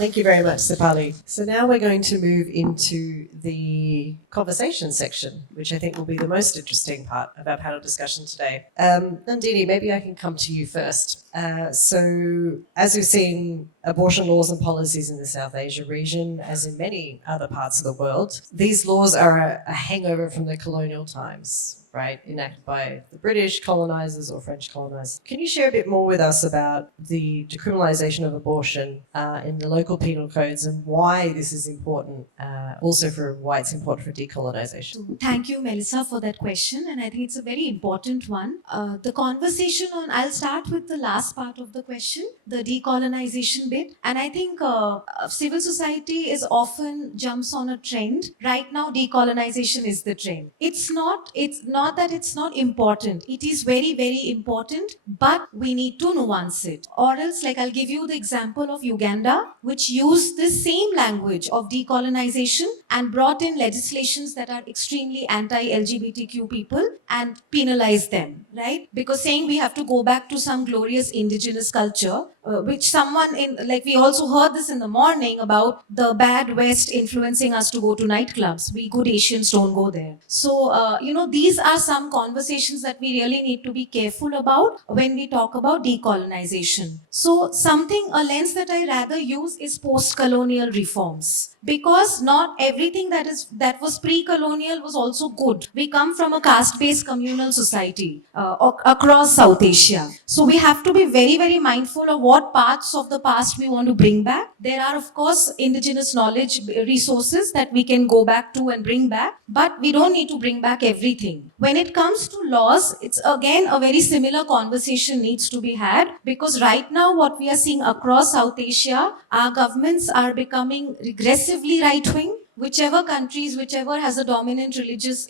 Thank you very much, Sipali. So now we're going to move into the conversation section, which I think will be the most interesting part of our panel discussion today. Nandini, maybe I can come to you first. So as we've seen, abortion laws and policies in the South Asia region, as in many other parts of the world, these laws are a hangover from the colonial times, right, enacted by the British colonizers or French colonizers. Can you share a bit more with us about the decriminalization of abortion in the local penal codes and why this is important, also for why it's important for decolonization? So thank you, Melissa, for that question, and I think it's a very important one. The conversation on, I'll start with the last part of the question, the decolonization bit, and I think civil society is often jumps on a trend. Right now, decolonization is the trend. It's not that it's not important. It is very, very important, but we need to nuance it. Or else, like I'll give you the example of Uganda, which used the same language of decolonization and brought in legislations that are extremely anti-LGBTQ people and penalized them, right? Because saying we have to go back to some glorious indigenous culture, which someone in, like we also heard this in the morning about the bad West influencing us to go to nightclubs. We good Asians don't go there. So, these are some conversations that we really need to be careful about when we talk about decolonization. So a lens that I rather use is post-colonial reforms. Because not everything that was pre-colonial was also good. We come from a caste-based communal society across South Asia. So we have to be very, very mindful of what parts of the past we want to bring back. There are, of course, indigenous knowledge resources that we can go back to and bring back, but we don't need to bring back everything. When it comes to laws, it's again a very similar conversation needs to be had, because right now what we are seeing across South Asia, our governments are becoming regressively right-wing. Whichever has a dominant religious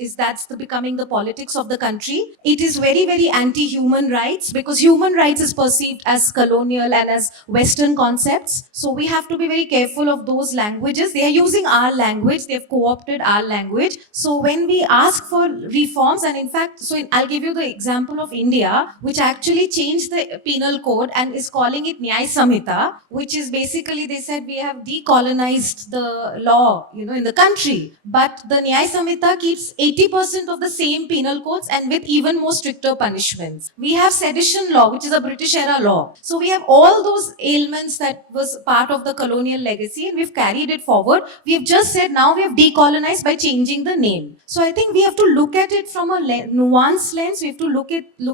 becoming the politics of the country. It is very, very anti-human rights, because human rights is perceived as colonial and as Western concepts. So we have to be very careful of those languages. They are using our language. They've co-opted our language. So when we ask for reforms, and in fact, I'll give you the example of India, which actually changed the penal code and is calling it Nyaya Samhita, which is basically, they said we have decolonized the law, in the country. But the Nyaya Samhita keeps 80% of the same penal codes and with even more stricter punishments. We have sedition law, which is a British era law. So we have all those ailments that was part of the colonial legacy, and we've carried it forward. We have just said now we have decolonized by changing the name. So I think we have to look at it from a nuanced lens. We have to look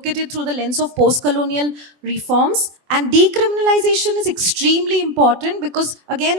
at it through the lens of post-colonial reforms. And decriminalization is extremely important because, again,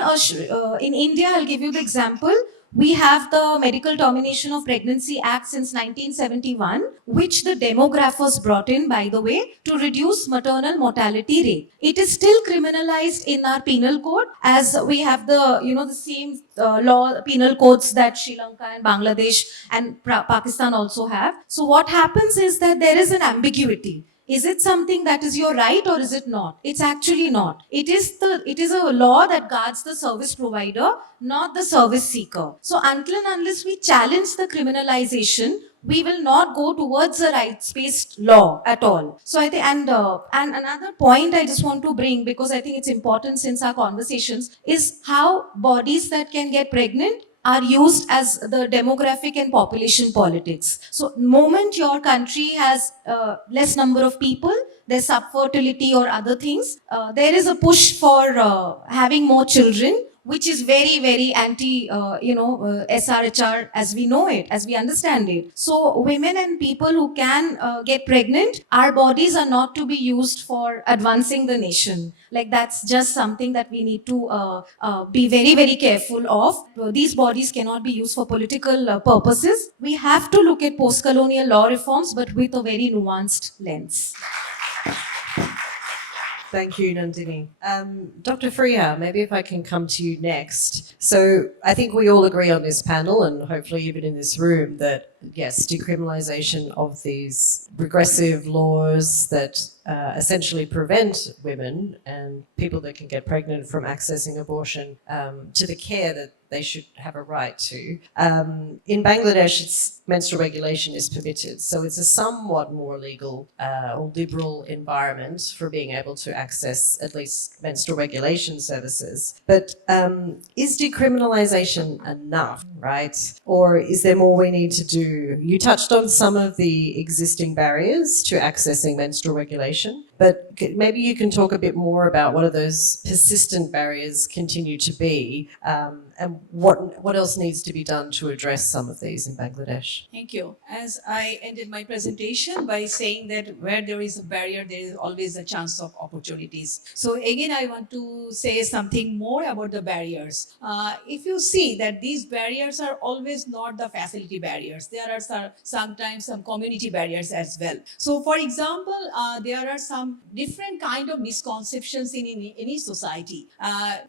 in India, I'll give you the example. We have the Medical Termination of Pregnancy Act since 1971, which the demographers brought in, by the way, to reduce maternal mortality rate. It is still criminalized in our penal code, as we have the same law penal codes that Sri Lanka and Bangladesh and Pakistan also have. So what happens is that there is an ambiguity. Is it something that is your right or is it not? It's actually not. It is a law that guards the service provider, not the service seeker. So until and unless we challenge the criminalization, we will not go towards a rights-based law at all. So I think, and another point I just want to bring, because I think it's important since our conversations, is how bodies that can get pregnant are used as the demographic and population politics. So moment your country has less number of people, there's subfertility or other things, there is a push for having more children, which is very, very anti, SRHR as we know it, as we understand it. So women and people who can get pregnant, our bodies are not to be used for advancing the nation. Like that's just something that we need to be very, very careful of. These bodies cannot be used for political purposes. We have to look at post-colonial law reforms, but with a very nuanced lens. Thank you, Nandini. Dr. Freya, maybe if I can come to you next. So I think we all agree on this panel, and hopefully even in this room, that yes, decriminalization of these regressive laws that essentially prevent women and people that can get pregnant from accessing abortion to the care that they should have a right to. In Bangladesh, menstrual regulation is permitted, so it's a somewhat more legal or liberal environment for being able to access at least menstrual regulation services. But is decriminalisation enough, right? Or is there more we need to do? You touched on some of the existing barriers to accessing menstrual regulation, but maybe you can talk a bit more about what are those persistent barriers continue to be, and what else needs to be done to address some of these in Bangladesh? Thank you. As I ended my presentation by saying that where there is a barrier, there is always a chance of opportunities. So again, I want to say something more about the barriers. If you see that these barriers are always not the facility barriers, there are sometimes some community barriers as well. So for example, there are some different kind of misconceptions in any society.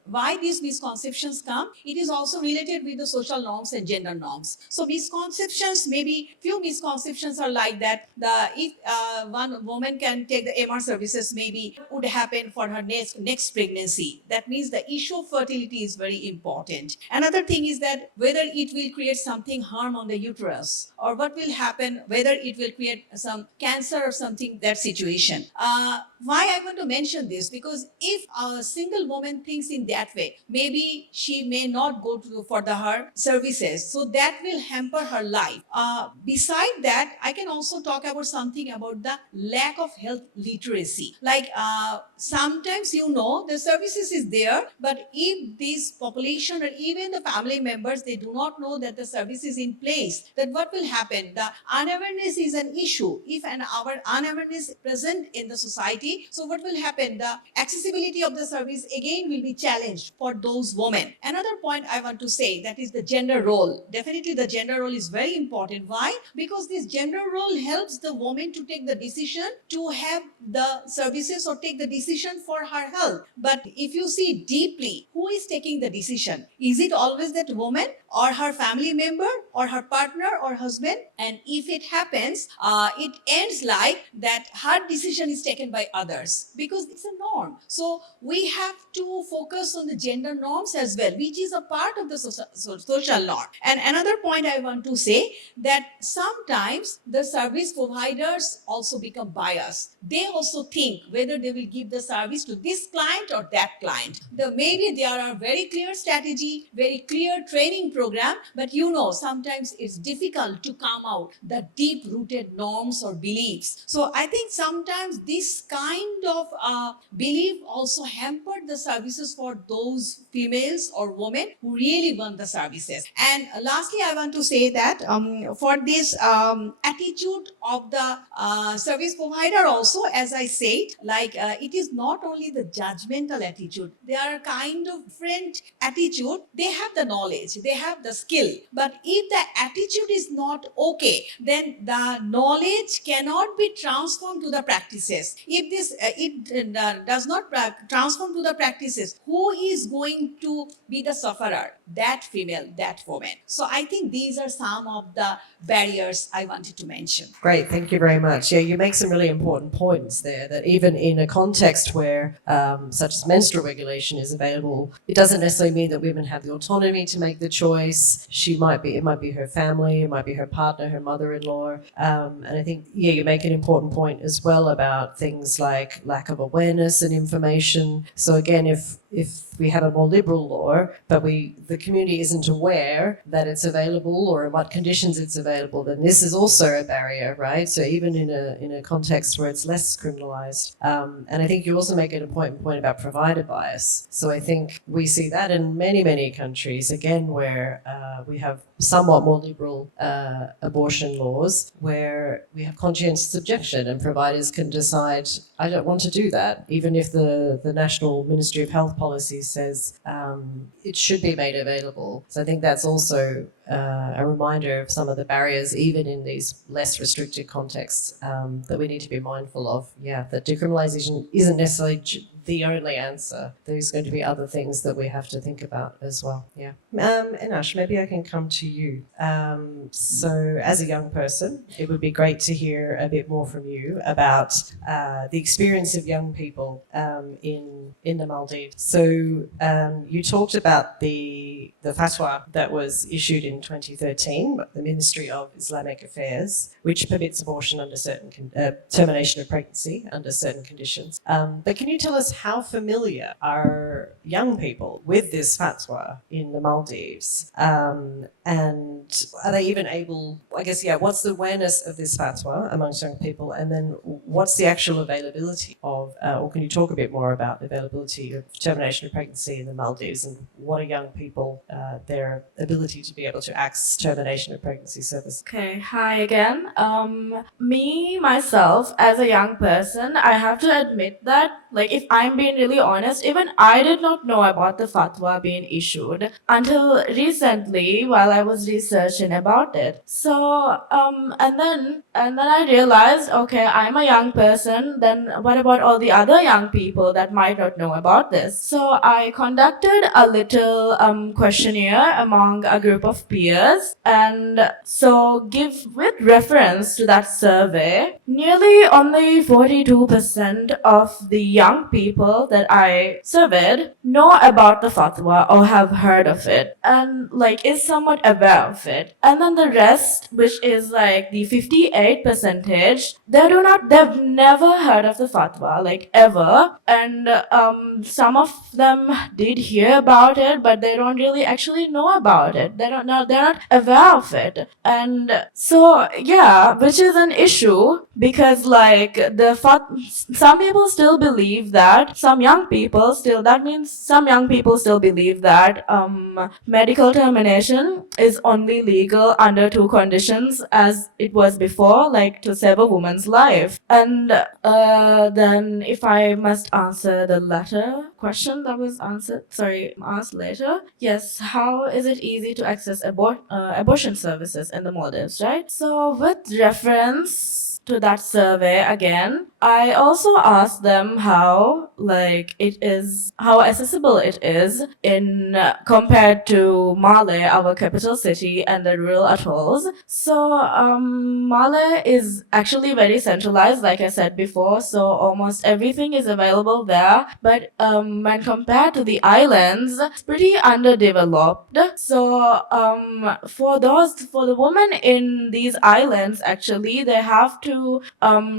Why these misconceptions come? It is also related with the social norms and gender norms. So misconceptions, maybe few misconceptions are like that. If one woman can take the MR services, maybe would happen for her next pregnancy. That means the issue of fertility is very important. Another thing is that whether it will create something harm on the uterus, or what will happen, whether it will create some cancer or something, that situation. Why I want to mention this? Because if a single woman thinks in that way, maybe she may not go for her services. So that will hamper her life. Beside that, I can also talk about something about the lack of health literacy. Like sometimes, the services is there, but if this population or even the family members, they do not know that the service is in place, then what will happen? The unawareness is an issue. If our unawareness is present in the society, so what will happen? The accessibility of the service again will be challenged for those women. Another point I want to say, that is the gender role. Definitely the gender role is very important. Why? Because this gender role helps the woman to take the decision to have the services or take the decision for her health. But if you see deeply, who is taking the decision? Is it always that woman or her family member or her partner or husband? And if it happens, it ends like that her decision is taken by others because it's a norm. So we have to focus on the gender norms as well, which is a part of the social norm. And another point I want to say, that sometimes the service providers also become biased. They also think whether they will give the service to this client or that client. Maybe there are very clear strategy, very clear training program, but sometimes it's difficult to come out the deep-rooted norms or beliefs. So I think sometimes this kind of belief also hampered the services for those females or women who really want the services. And lastly, I want to say that for this attitude of the service provider also, as I said, like it is not only the judgmental attitude, they are kind of different attitude. They have the knowledge, they have the skill, but if the attitude is not okay, then the knowledge cannot be transformed to the practices. If this does not transform to the practices, who is going to be the sufferer? That female, that woman. So I think these are some of the barriers I wanted to mention. Great, thank you very much. Yeah, you make some really important points there, that even in a context where such as menstrual regulation is available, it doesn't necessarily mean that women have the autonomy to make the choice. It might be her family, it might be her partner, her mother-in-law. And I think, you make an important point as well about things like lack of awareness and information. So again, if we have a more liberal law, but the community isn't aware that it's available or in what conditions it's available, then this is also a barrier, right? So even in a context where it's less criminalized. And I think you also make an important point about provider bias. So I think we see that in many, many countries, again, where we have somewhat more liberal abortion laws, where we have conscientious objection and providers can decide, I don't want to do that, even if the National Ministry of Health policy says it should be made available. So I think that's also a reminder of some of the barriers, even in these less restricted contexts, that we need to be mindful of. Yeah, that decriminalisation isn't necessarily the only answer. There's going to be other things that we have to think about as well. Yeah. Inash, maybe I can come to you. So, as a young person, it would be great to hear a bit more from you about the experience of young people in the Maldives. So, you talked about the fatwa that was issued in 2013 by the Ministry of Islamic Affairs, which permits abortion under certain termination of pregnancy under certain conditions. But can you tell us how familiar are young people with this fatwa in the Maldives? And are they even able, I guess, what's the awareness of this fatwa amongst young people? And then what's the actual availability of, or can you talk a bit more about the availability of termination of pregnancy in the Maldives, and what are young people, their ability to be able to access termination of pregnancy service? Okay, hi again. Myself, as a young person, I have to admit that, like, if I'm being really honest, even I did not know about the fatwa being issued until recently while I was researching about it. So, and then I realized, okay, I'm a young person, then what about all the other young people that might not know about this? So I conducted a little questionnaire among a group of peers, and so with reference to that survey, nearly only 42% of the young people that I surveyed know about the fatwa or have heard of it, and like is somewhat aware of it. And then the rest, which is like the 58%, they've never heard of the fatwa, like ever. And some of them did hear about it, but they don't really actually know about it. They're not aware of it. And so, yeah, which is an issue, because like some people still believe that, some young people still believe that medical termination is only legal under two conditions, as it was before, like to save a woman's life. And then if I must answer the latter question that was asked later, yes, how is it easy to access abortion services in the Maldives, right? So with reference to that survey again, I also asked them how accessible it is in compared to Male, our capital city, and the rural atolls. So Male is actually very centralized, like I said before, so almost everything is available there. But when compared to the islands, it's pretty underdeveloped. So for the women in these islands, actually, they have to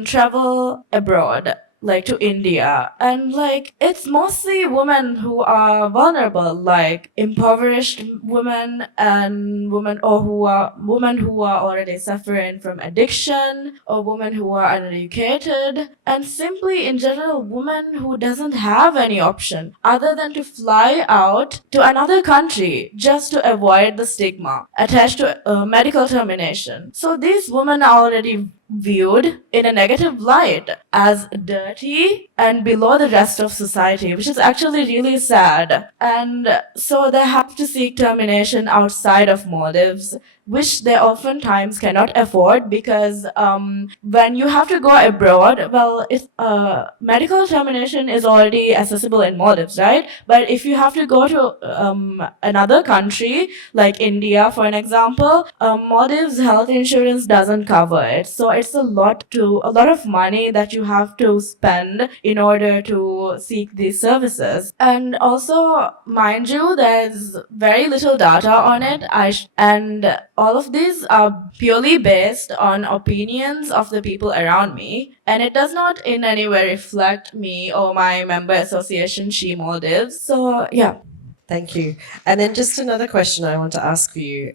travel abroad, like to India, and like it's mostly women who are vulnerable, like impoverished women, and women who are already suffering from addiction, or women who are uneducated, and simply in general women who doesn't have any option other than to fly out to another country just to avoid the stigma attached to medical termination. So these women are already viewed in a negative light as dirty and below the rest of society, which is actually really sad. And so they have to seek termination outside of Maldives, which they oftentimes cannot afford, because when you have to go abroad, well, medical termination is already accessible in Maldives, right? But if you have to go to another country, like India, for an example, Maldives health insurance doesn't cover it. So it's a lot of money that you have to spend in order to seek these services. And also, mind you, there's very little data on it, and all of these are purely based on opinions of the people around me, and it does not in any way reflect me or my member association, She Maldives. So yeah. Thank you. And then just another question I want to ask for you.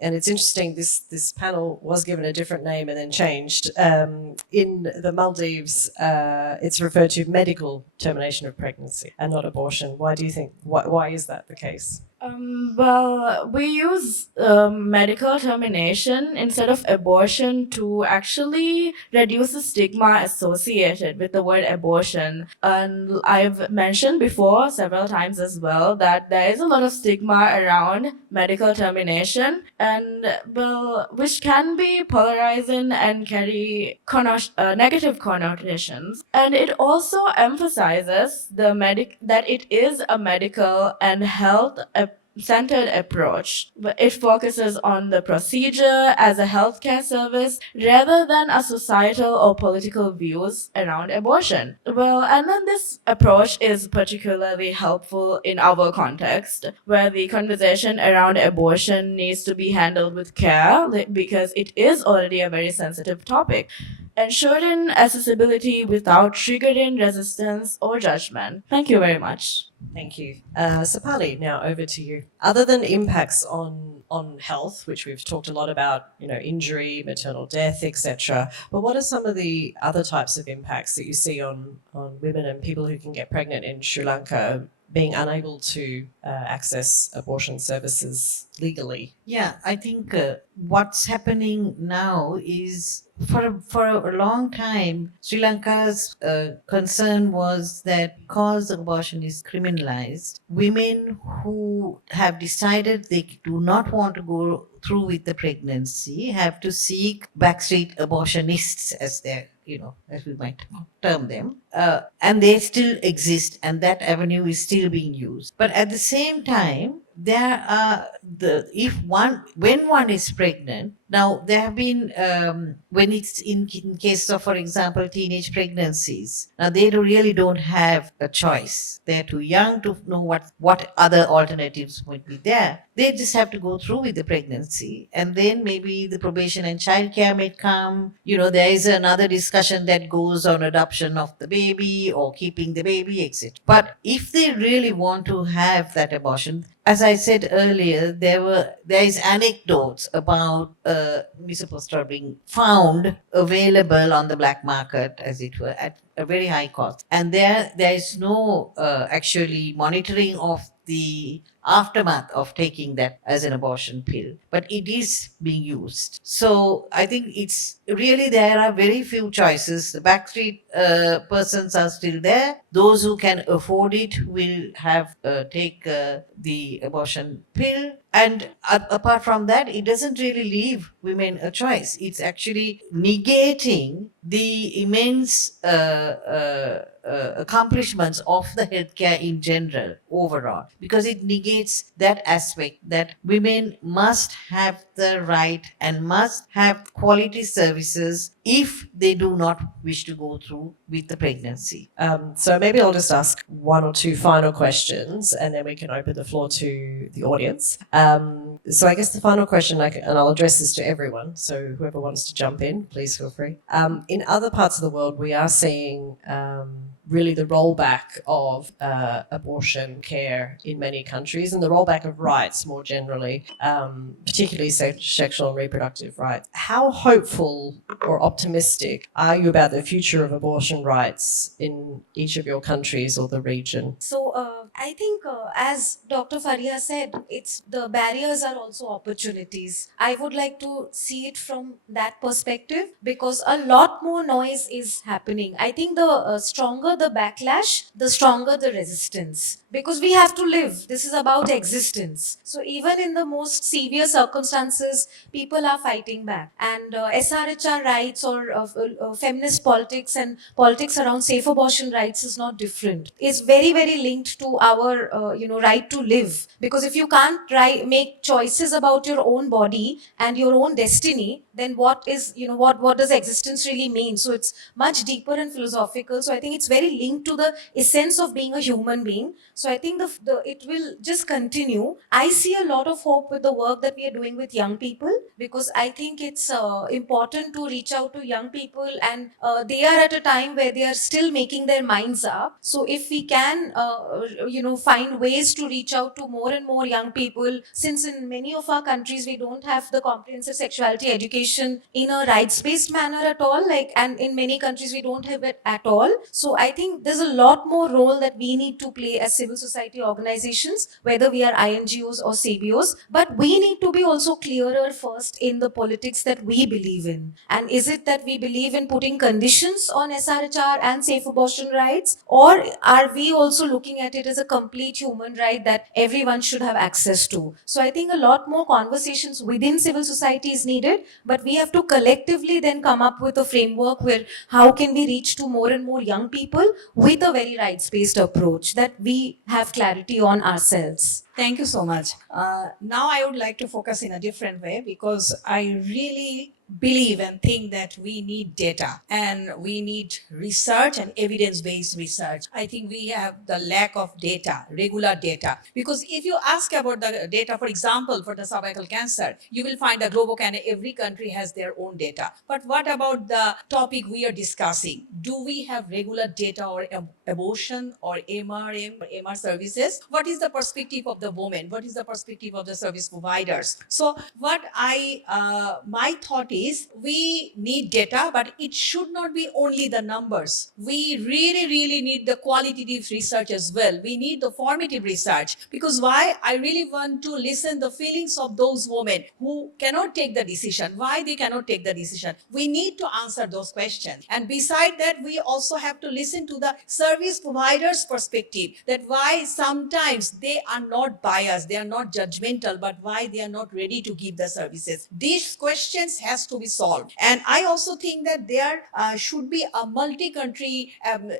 And it's interesting, this panel was given a different name and then changed. In the Maldives, it's referred to medical termination of pregnancy and not abortion. Why do you think, why is that the case? Well, we use medical termination instead of abortion to actually reduce the stigma associated with the word abortion. And I've mentioned before several times as well that there is a lot of stigma around medical termination, and well, which can be polarizing and carry negative connotations. And it also emphasizes that it is a medical and health centered approach. It focuses on the procedure as a healthcare service rather than a societal or political views around abortion. Well, and then this approach is particularly helpful in our context, where the conversation around abortion needs to be handled with care because it is already a very sensitive topic. Ensuring accessibility without triggering resistance or judgment. Thank you very much. Thank you. Sapali, now over to you. Other than impacts on health, which we've talked a lot about, injury, maternal death, etc., but what are some of the other types of impacts that you see on women and people who can get pregnant in Sri Lanka being unable to access abortion services legally? Yeah, I think what's happening now is for a long time, Sri Lanka's concern was that because abortion is criminalized, women who have decided they do not want to go through with the pregnancy have to seek backstreet abortionists, as they're, as we might term them, and they still exist, and that avenue is still being used. But at the same time, there are when one is pregnant. Now there have been when it's in case of, for example, teenage pregnancies. Now they really don't have a choice. They're too young to know what other alternatives might be there. They just have to go through with the pregnancy, and then maybe the probation and childcare may come. There is another discussion that goes on adoption of the baby or keeping the baby, etc. But if they really want to have that abortion, as I said earlier, there is anecdotes about misoprostol being found available on the black market, as it were, at a very high cost, and there is no actually monitoring of the aftermath of taking that as an abortion pill, but it is being used. So I think it's really, there are very few choices. The backstreet persons are still there. Those who can afford it will have take the abortion pill. And apart from that, it doesn't really leave women a choice. It's actually negating the immense accomplishments of the healthcare in general overall, because it negates that aspect that women must have the right and must have quality services if they do not wish to go through with the pregnancy. So maybe I'll just ask one or two final questions, and then we can open the floor to the audience. So I guess the final question, and I'll address this to everyone, so whoever wants to jump in, please feel free. In other parts of the world, we are seeing really the rollback of abortion care in many countries, and the rollback of rights more generally, particularly sexual and reproductive rights. How hopeful or optimistic are you about the future of abortion rights in each of your countries or the region? So I think, as Dr. Faria said, it's the barriers are also opportunities. I would like to see it from that perspective, because a lot more noise is happening. I think the stronger the backlash, the stronger the resistance, because we have to live. This is about existence. So even in the most severe circumstances, people are fighting back. And SRHR rights or feminist politics and politics around safe abortion rights is not different. It's very, very linked to our right to live, because if you can't make choices about your own body and your own destiny, then what does existence really mean? So it's much deeper and philosophical. So I think it's very linked to the essence of being a human being. So I think it will just continue. I see a lot of hope with the work that we are doing with young people, because I think it's important to reach out to young people, and they are at a time where they are still making their minds up. So if we can find ways to reach out to more and more young people, since in many of our countries we don't have the comprehensive sexuality education in a rights-based manner at all, and in many countries we don't have it at all. So I think there's a lot more role that we need to play as civil society organizations, whether we are INGOs or CBOs, but we need to be also clearer first immersed in the politics that we believe in? And is it that we believe in putting conditions on SRHR and safe abortion rights? Or are we also looking at it as a complete human right that everyone should have access to? So I think a lot more conversations within civil society is needed, but we have to collectively then come up with a framework where how can we reach to more and more young people with a very rights-based approach that we have clarity on ourselves. Thank you so much. Now I would like to focus in a different way because I really believe and think that we need data and we need research and evidence-based research. I think we have the lack of data, regular data. Because if you ask about the data, for example, for the cervical cancer, you will find a Globocan, every country has their own data. But what about the topic we are discussing? Do we have regular data or abortion or MRM or MR services? What is the perspective of the woman? What is the perspective of the service providers? So what my thought is we need data, but it should not be only the numbers. We really need the qualitative research as well. We need the formative research, because why? I really want to listen the feelings of those women who cannot take the decision. Why they cannot take the decision? We need to answer those questions. And beside that, we also have to listen to the service providers' perspective, that why sometimes they are not biased, they are not judgmental, but why they are not ready to give the services. These questions has to be solved. And I also think that there should be a multi-country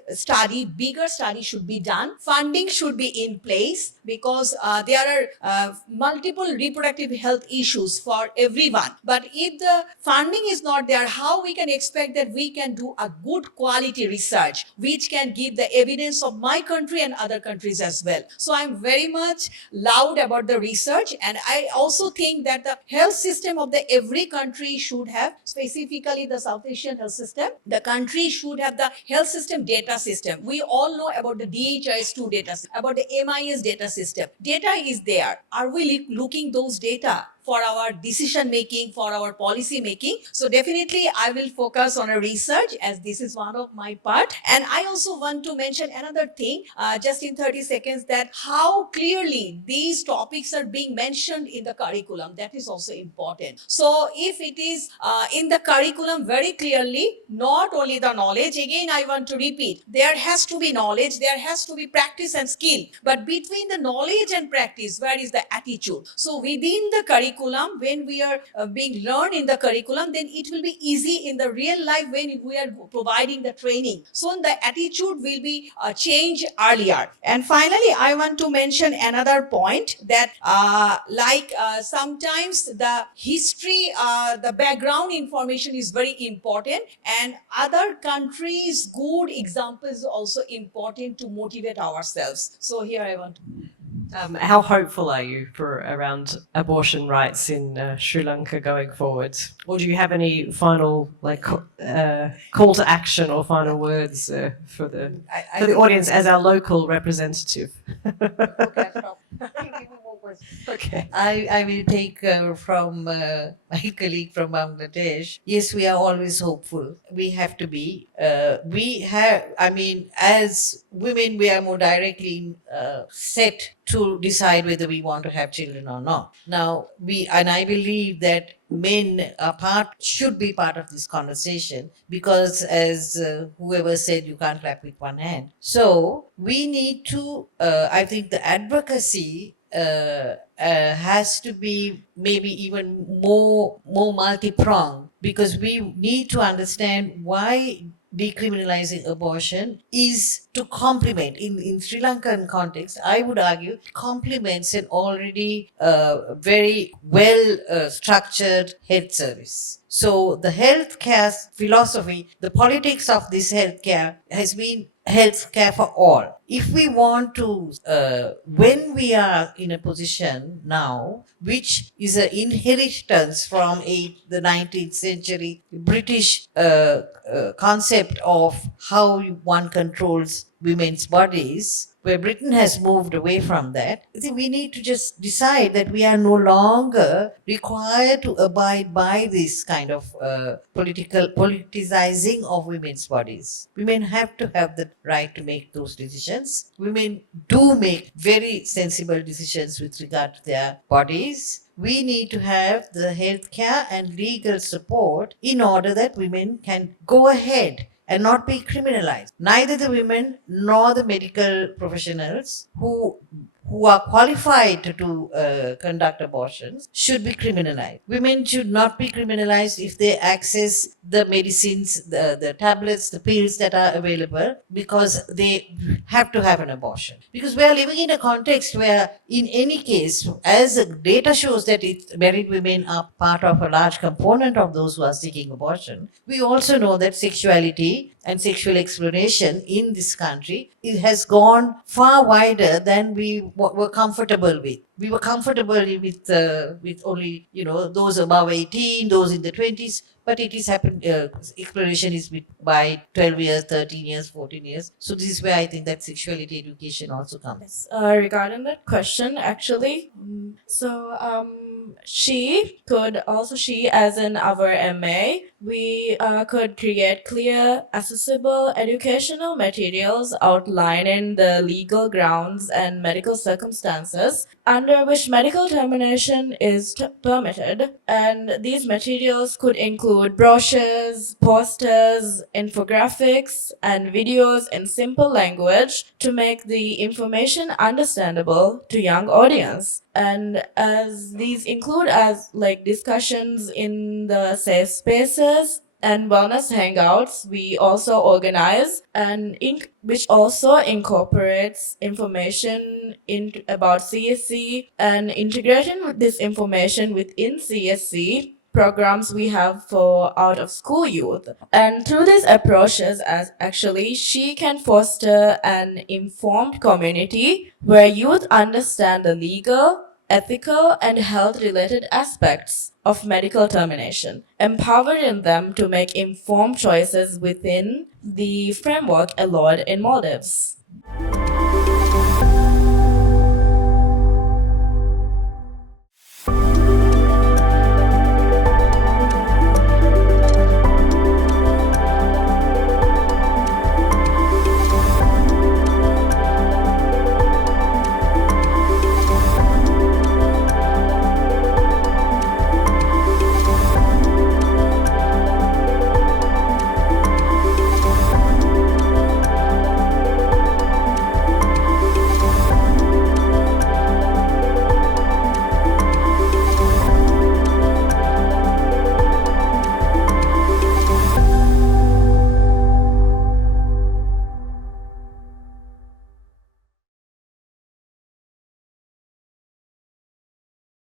study, bigger study should be done. Funding should be in place, because there are multiple reproductive health issues for everyone. But if the funding is not there, how we can expect that we can do a good quality research which can give the evidence of my country and other countries as well? So I'm very much loud about the research, and I also think that the health system of the every country should have, specifically the South Asian health system, the country should have the health system data system. We all know about the DHIS2 data, about the MIS data system. Data is there. Are we looking those data for our decision making, for our policy making? So definitely I will focus on a research, as this is one of my part. And I also want to mention another thing, just in 30 seconds, that how clearly these topics are being mentioned in the curriculum. That is also important. So if it is in the curriculum very clearly, not only the knowledge, again I want to repeat, there has to be knowledge, there has to be practice and skill. But between the knowledge and practice, where is the attitude? So within the curriculum, when we are being learned in the curriculum, then it will be easy in the real life when we are providing the training. So the attitude will be changed earlier. And finally, I want to mention another point, that sometimes the history, the background information is very important, and other countries' good examples is also important to motivate ourselves. So here I want to. How hopeful are you for around abortion rights in Sri Lanka going forward? Or do you have any final call to action or final words for the audience as our local representative? Okay. I will take from my colleague from Bangladesh. Yes, we are always hopeful. We have to be. As women, we are more directly set to decide whether we want to have children or not. Now, I believe that men should be part of this conversation, because as whoever said, you can't clap with one hand. So we need to, I think the advocacy has to be maybe even more multi-pronged, because we need to understand why decriminalizing abortion is to complement, in Sri Lankan context, I would argue, complements an already very well structured health service. So the healthcare philosophy, the politics of this healthcare has been healthcare for all. If we want to, when we are in a position now, which is an inheritance from the 19th century British concept of how one controls women's bodies, where Britain has moved away from that, I think we need to just decide that we are no longer required to abide by this kind of politicizing of women's bodies. Women have to have the right to make those decisions. Women do make very sensible decisions with regard to their bodies. We need to have the healthcare and legal support in order that women can go ahead and not be criminalized. Neither the women nor the medical professionals who are qualified to conduct abortions should be criminalized. Women should not be criminalized if they access the medicines, the tablets, the pills that are available because they have to have an abortion. Because we are living in a context where, in any case, as the data shows that married women are part of a large component of those who are seeking abortion, we also know that sexuality and sexual exploration in this country, it has gone far wider than we were comfortable with. We were comfortable with only those above 18, those in the 20s, but it is happened. Exploration is by 12 years, 13 years, 14 years. So this is where I think that sexuality education also comes. Regarding that question, actually, she as in our MA, we could create clear, accessible educational materials outlining the legal grounds and medical circumstances under which medical termination is permitted. And these materials could include brochures, posters, infographics, and videos in simple language to make the information understandable to young audience. And as these include discussions in the safe spaces and wellness hangouts we also organize, and which also incorporates information about CSC and integrating with this information within CSC programs we have for out of school youth. And through these approaches, as actually she can foster an informed community where youth understand the legal, ethical, and health related aspects of medical termination, empowering them to make informed choices within the framework allowed in Maldives.